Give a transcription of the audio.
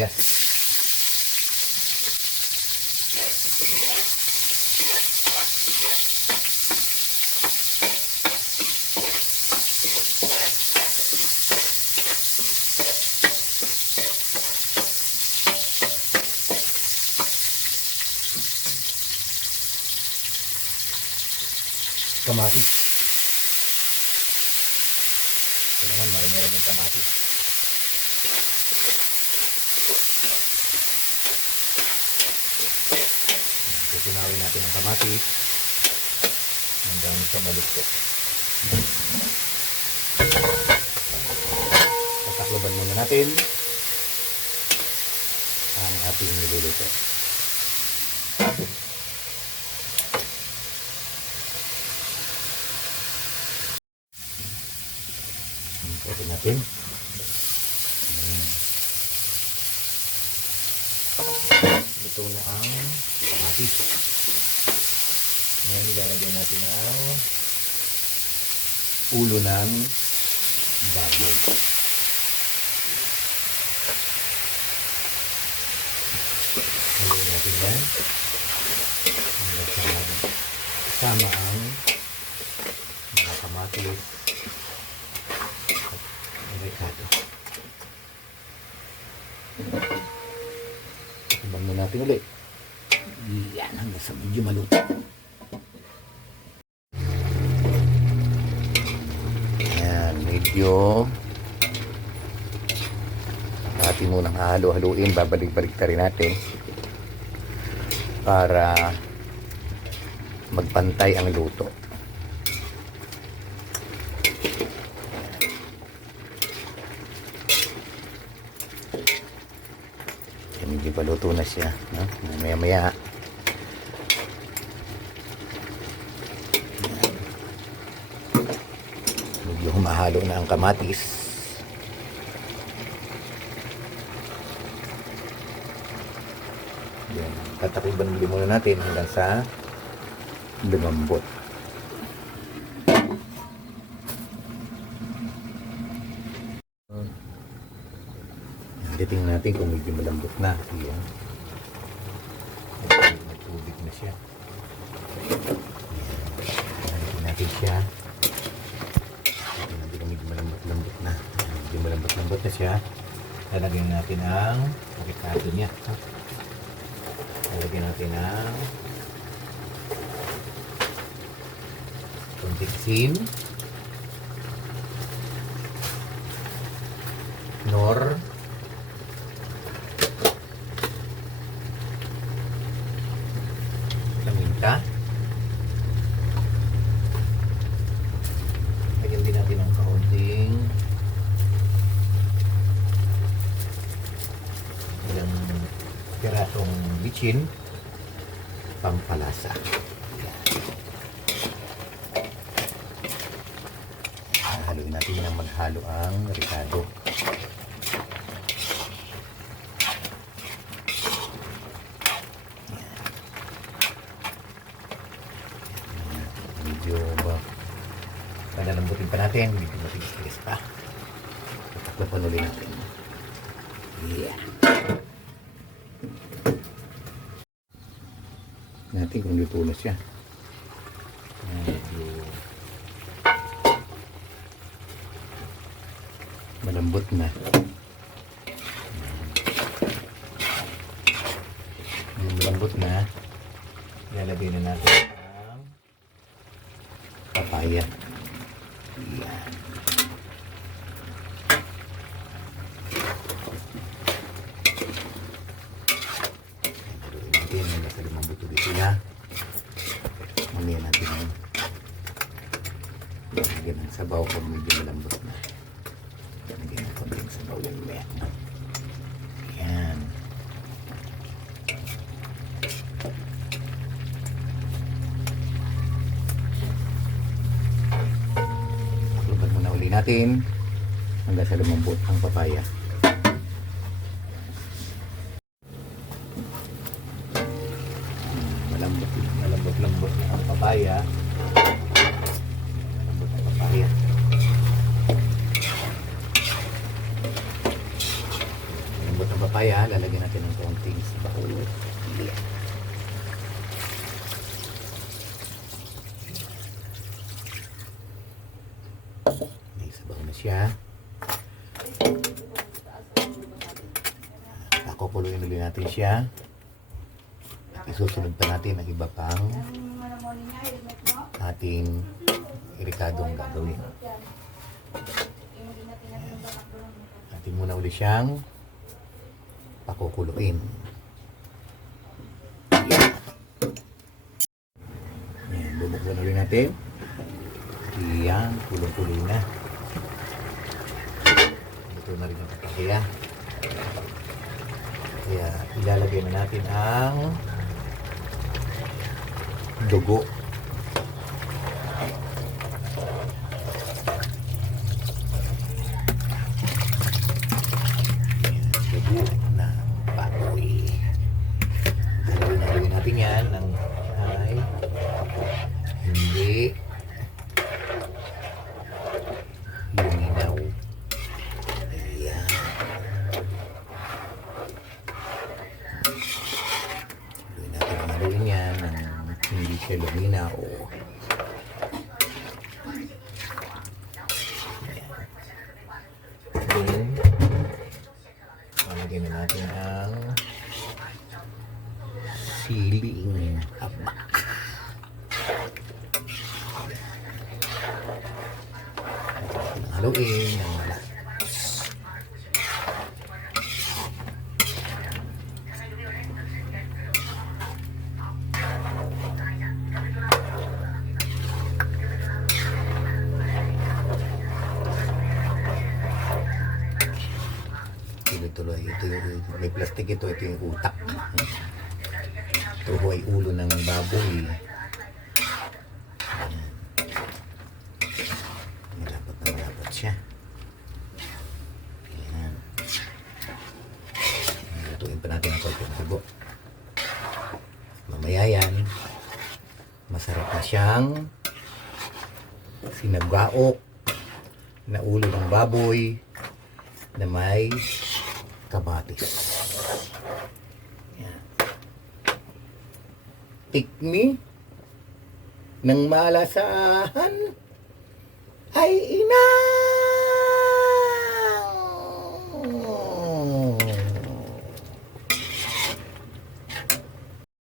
sibuyas. Kamatis. Kailangan marami-rami yung kamatis. Tutunawin natin ang kamatis hanggang sa malukto. Tatakloban muna natin ang ating niluluto. Ito natin. Ito na ang kamatis. Ngayon ilalagay natin ang ulo ng baboy. Haluin natin yan. Kasama ang mga kamatis. Ricado. Timbang mo natin ulit. Yan hanggang sa medyo maluto. Yan, medyo natin munang halo-haluin. Babalik-balik na rin natin para magpantay ang luto. Medyo paluto na siya, no? Maya-maya medyo humahalo na ang kamatis. Yan, tatakriban muna natin hanggang sa lumambot. Tingnan natin kung medyo malambot na. Ayan. May tubig na siya. Tingnan natin siya. Tingnan natin kung medyo malambot na. Medyo malambot na siya. Lalagyan natin ang ricado niya. Lalagyan natin ang konting asin, nor, paminta. Lagyan din natin ng kaunting ilang pirasong bitchin pampalasa. Haluin natin ng maghalo ang ricado. Medyo palalambutin pa natin, medyo matigas pa. Tataklopan ulit natin. Yeah. Natin kung luto na siya. Medyo malambot na. Malambot na. Ilalagay na natin ang papaya. Yan. Natin na nasa lumambot ulit sila. Malihan natin ang lagyan ng sabaw kung medyo malambot na. Lagyan ng konting sabaw yan maya. Yan. Takloban muna uli natin hanggang sa lumambot ang papaya. Malambot na ang papaya. Malambot ang papaya. Malambot ang papaya. papaya, lalagyan natin ng konting sabaw. Yeah. May sabaw na siya. Pakukuluin ulit natin siya. At isusunod pa natin ang iba pang ating irikadong gagawin. Atin muna ulit siyang pakukuluin. Yan. Yan, bubuksan ulit natin. Yan, kulong-kuloy na. Ito na rin ang papaya. Kaya ilalagay na natin ang dugo. Dugo na baboy. Gagawin natin yan ng ay hindi luminaw. Ayan. Gawin natin ang gawin yan ng hindi siya luminaw. Then, palagyan na natin ang siling haba. Haluin ng malakas. Tuloy-tuloy. Ito yung may plastic ito yung utak. Ito ay ulo ng baboy. Malapot na malapot siya. Ayan. Lutuin pa natin ang konting tubo. Mamaya yan, masarap na siyang sinagaok na ulo ng baboy na may kamatis. Yan. Tikmi ng malasahan ay ina.